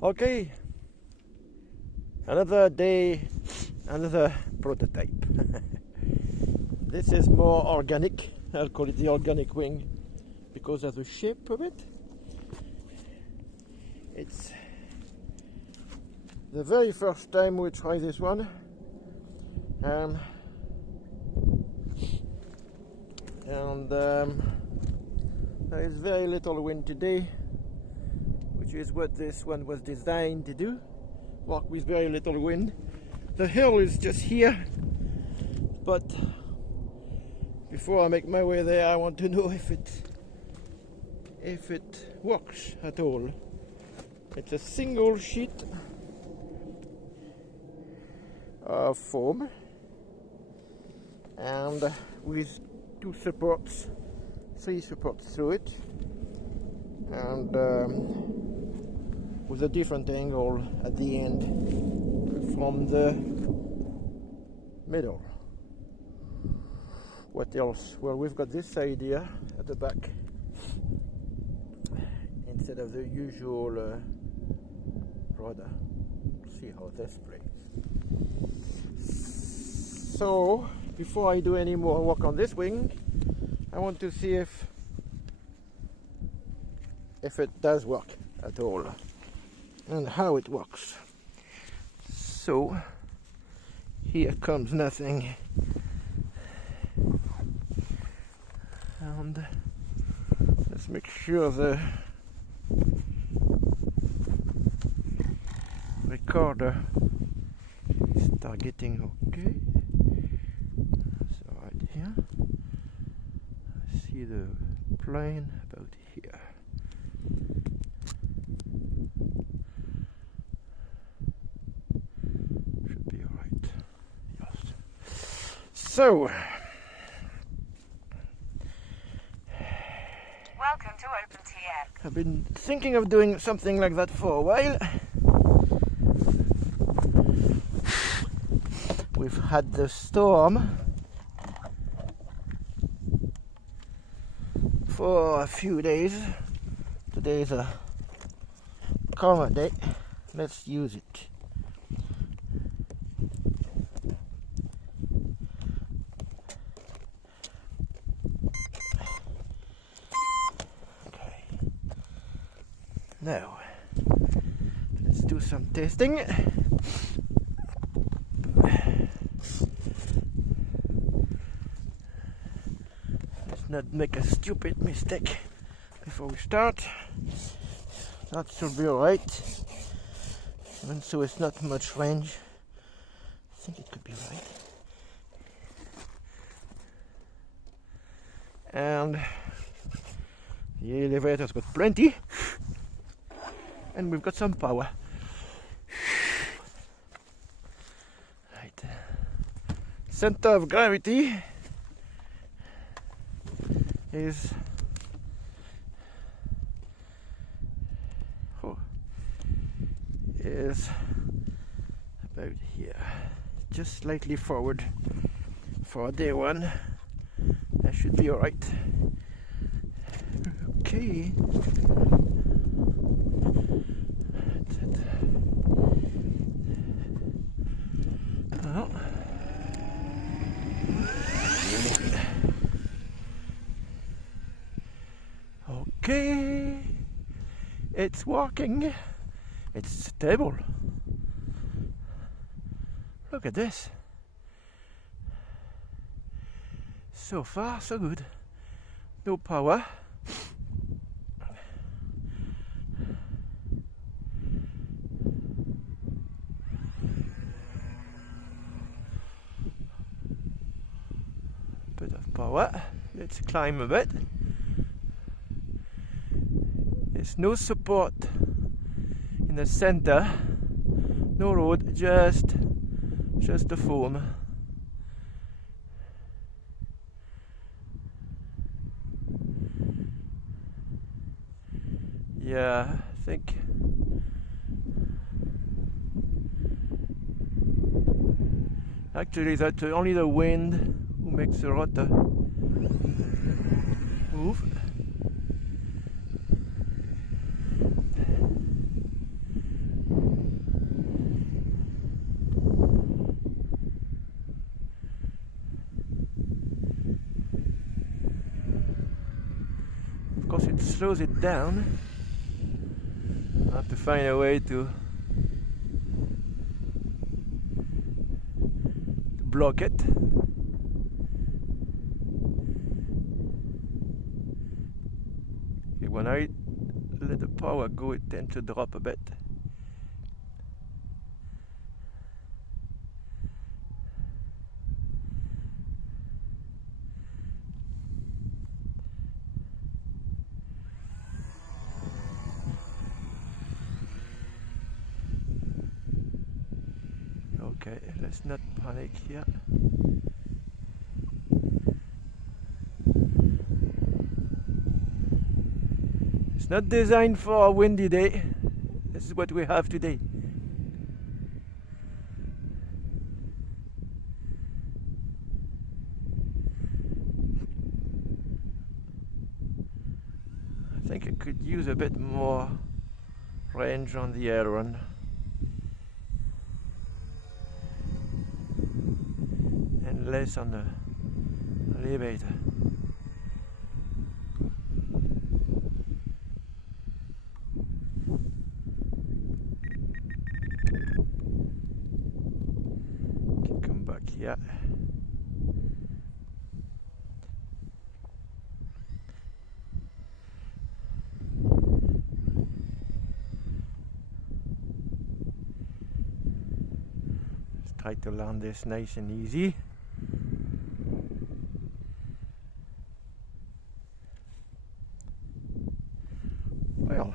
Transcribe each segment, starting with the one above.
Okay, another day, another prototype. This is more organic. I'll call it the organic wing because of the shape of it. It's the very first time we try this one. There is very little wind today, which is what this one was designed to do, work with very little wind. The hill is just here, but before I make my way there, I want to know if it works at all. It's a single sheet of foam and with three supports through it, and with a different angle at the end from the middle. What else? Well, we've got this idea at the back instead of the usual rudder. See how this plays. So before I do any more work on this wing, I want to see if it does work at all and how it works. So here comes nothing, and let's make sure the recorder is targeting okay. So right here I see the plane about here. Should be alright. Yes. So welcome to OpenTX. I've been thinking of doing something like that for a while. We've had the storm for a few days. Today is a calmer day. Let's use it. Okay. Now, let's do some testing. Not make a stupid mistake before we start. That should be alright. Even so, it's not much range. I think it could be right. And the elevator's got plenty, and we've got some power. Right. Center of gravity is about here, just slightly forward for day one. That should be all right. Okay. That's it. Oh. Okay, it's working. It's stable. Look at this. So far, so good. No power. Bit of power. Let's climb a bit. There's no support in the center, no road, just the foam. Yeah, I think actually that's only the wind who makes the rotor move. slows it down. I have to find a way to block it. Okay, when I let the power go, it tends to drop a bit. Okay, let's not panic here. It's not designed for a windy day. This is what we have today. I think I could use a bit more range on the aileron. And less on the elevator. Okay, come back here. Let's try to land this nice and easy. Well,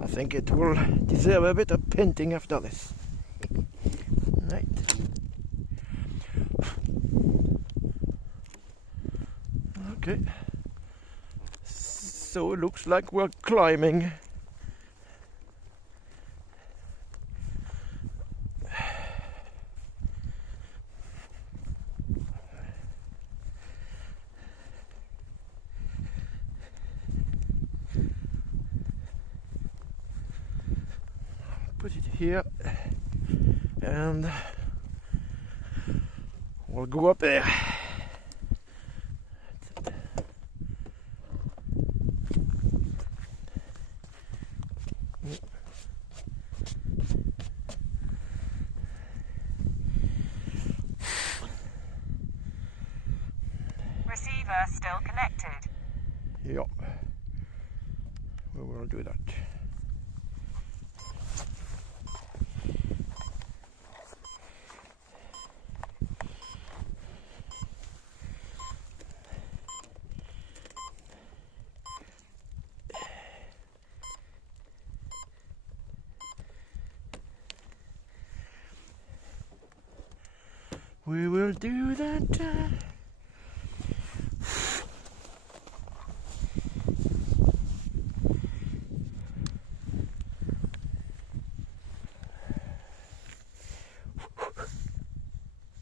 I think it will deserve a bit of painting after this. Right. Okay. So it looks like we're climbing. Put it here and we'll go up there. Receiver still connected. Yeah, we will do that. We will do that.